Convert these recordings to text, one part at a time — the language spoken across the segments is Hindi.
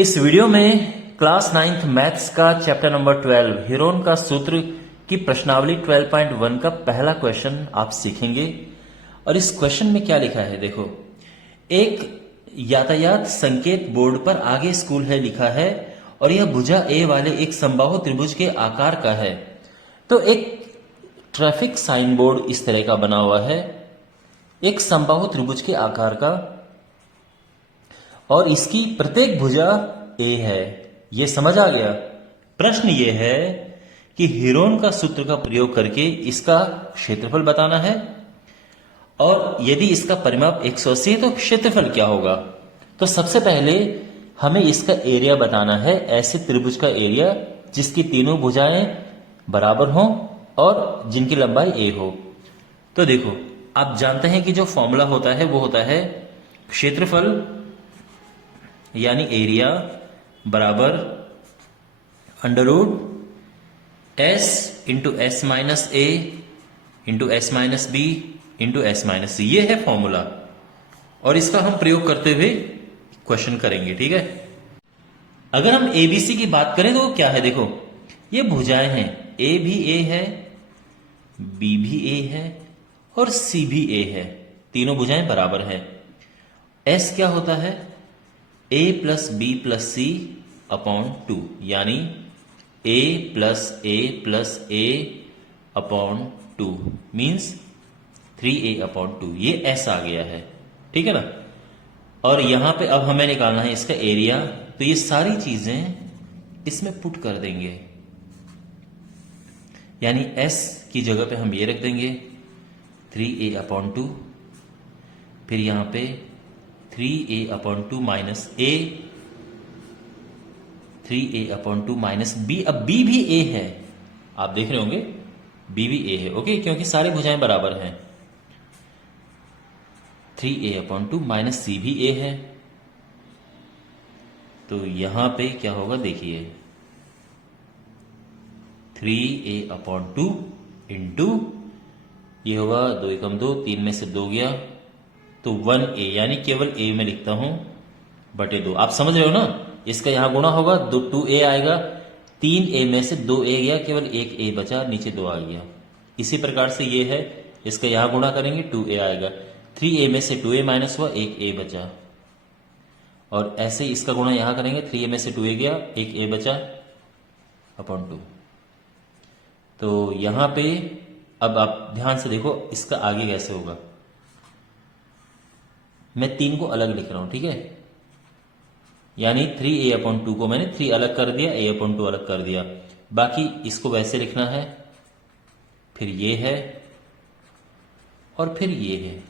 इस वीडियो में क्लास 9th मैथ्स का चैप्टर नंबर 12 हीरोन का सूत्र की प्रश्नावली 12.1 का पहला क्वेश्चन आप सीखेंगे। और इस क्वेश्चन में क्या लिखा है देखो, एक यातायात संकेत बोर्ड पर आगे स्कूल है लिखा है और यह भुजा ए वाले एक समबाहु त्रिभुज के आकार का है। तो एक ट्रैफिक साइन बोर्ड इस तरह का बना हुआ है, एक समबाहु त्रिभुज के आकार का, और इसकी प्रत्येक भुजा ए है। यह समझ आ गया। प्रश्न यह है कि हीरोन का सूत्र का प्रयोग करके इसका क्षेत्रफल बताना है, और यदि इसका परिमाप 180 है तो क्षेत्रफल क्या होगा। तो सबसे पहले हमें इसका एरिया बताना है, ऐसे त्रिभुज का एरिया जिसकी तीनों भुजाएं बराबर हों और जिनकी लंबाई ए हो। तो देखो, आप जानते हैं कि जो फॉर्मूला होता है वो होता है क्षेत्रफल यानी एरिया बराबर under root s into s minus a into s minus b into s minus c. ये है फॉर्मूला, और इसका हम प्रयोग करते हुए क्वेश्चन करेंगे। ठीक है, अगर हम एबीसी की बात करें तो क्या है, देखो ये भुजाएं हैं, ए भी ए है, बी भी ए है और सी भी ए है, तीनों भुजाएं बराबर है। एस क्या होता है, a plus B plus C upon 2, यानी a plus a upon 2 means 3a upon 2। ये s आ गया है, ठीक है ना। और यहां पे अब हमें निकालना है इसका एरिया, तो ये सारी चीजें इसमें पुट कर देंगे, यानी s की जगह पे हम ये रख देंगे 3a अपॉन 2, फिर यहां पे 3a upon 2 minus a, 3a upon 2 minus b। अब b भी a है, आप देख रहे होंगे b भी a है, ओके, क्योंकि सारी भुजाएं बराबर हैं। 3a अपॉन 2 माइनस c भी a है, तो यहां पे क्या होगा देखिए, 3a अपॉन 2 इंटू ये होगा 2 एकम 2, 3 में से 2 गया तो 1a, यानी केवल a में लिखता हूं बटे 2। आप समझ रहे हो ना, इसका यहां गुणा होगा 2a आएगा, 3a में से 2a गया, केवल एक a बचा, नीचे 2 आ गया। इसी प्रकार से ये है, इसका यहां गुणा करेंगे 2a आएगा, 3a में से 2a माइनस हुआ, एक a बचा, और ऐसे इसका गुणा यहां करेंगे, 3a में से 2a गया, एक a बचा अपॉन 2। तो यहां पे अब आप ध्यान से देखो इसका आगे कैसे होगा। मैं 3 को अलग लिख रहा हूं, ठीक है, यानी 3a अपॉन 2 को मैंने 3 अलग कर दिया, a अपॉन 2 अलग कर दिया, बाकी इसको वैसे लिखना है, फिर ये है और फिर ये है।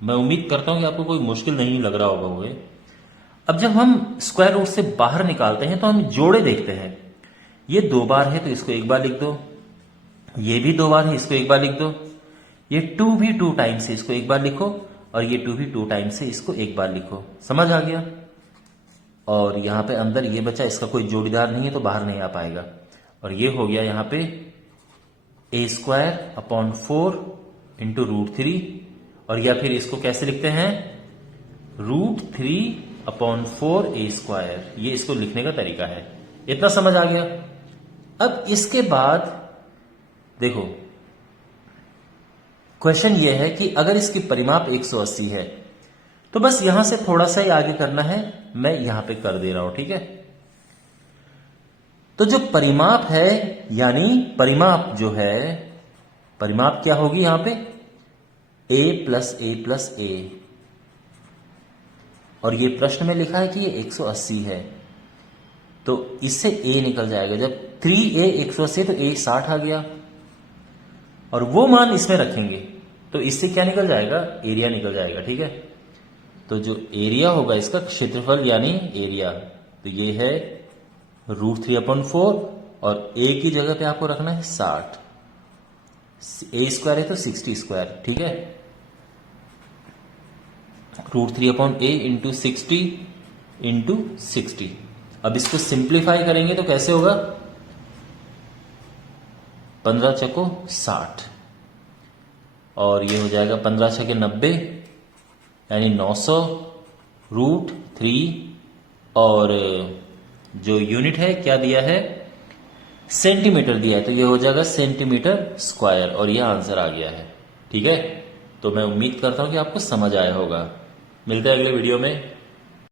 मैं उम्मीद करता हूं कि आपको कोई मुश्किल नहीं लग रहा होगा वो। अब जब हम स्क्वायर रूट से बाहर निकालते हैं तो हम जोड़े देखते हैं। ये 2 बार है तो इसको एक बार लिख दो, ये भी 2 बार है इसको एक बार लिख दो, ये 2 भी 2 टाइम्स है इसको एक बार लिखो, और ये 2 भी 2 टाइम्स है इसको एक बार लिखो। समझ आ गया। और यहां पे अंदर ये बचा, इसका कोई जोड़ीदार नहीं है तो बाहर नहीं आ पाएगा, और ये हो गया यहां पे a स्क्वायर अपॉन 4 इंटू √3, और या फिर इसको कैसे लिखते हैं, √3 अपॉन 4a स्क्वायर। ये इसको लिखने का तरीका है। इतना समझ आ गया। अब इसके बाद देखो, क्वेश्चन ये है कि अगर इसकी परिमाप 180 है तो बस यहां से थोड़ा सा ही आगे करना है, मैं यहां पे कर दे रहा हूं, ठीक है। तो जो परिमाप है, यानी परिमाप जो है, परिमाप क्या होगी यहां पे, a plus a plus a, और ये प्रश्न में लिखा है कि ये 180 है, तो इससे a निकल जाएगा। जब 3a 180 तो a 60 आ गया, और वो मान इसमें रखेंगे तो इससे क्या निकल जाएगा, एरिया निकल जाएगा, ठीक है। तो जो एरिया होगा इसका क्षेत्रफल यानी एरिया, तो ये है √3 अपॉन 4, और a की जगह पे आपको रखना है 60, a स्क्वायर है तो 60 स्क्वायर, ठीक है। √3 अपॉन a इंटू 60 इंटू 60। अब इसको सिंप्लीफाई करेंगे तो कैसे होगा, 15 चको 60, और ये हो जाएगा 15 छके 90, यानी 900 √3 और जो यूनिट है क्या दिया है, सेंटीमीटर दिया है, तो ये हो जाएगा सेंटीमीटर स्क्वायर और ये आंसर आ गया है। ठीक है, तो मैं उम्मीद करता हूं कि आपको समझ आया होगा। मिलते हैं अगले वीडियो में।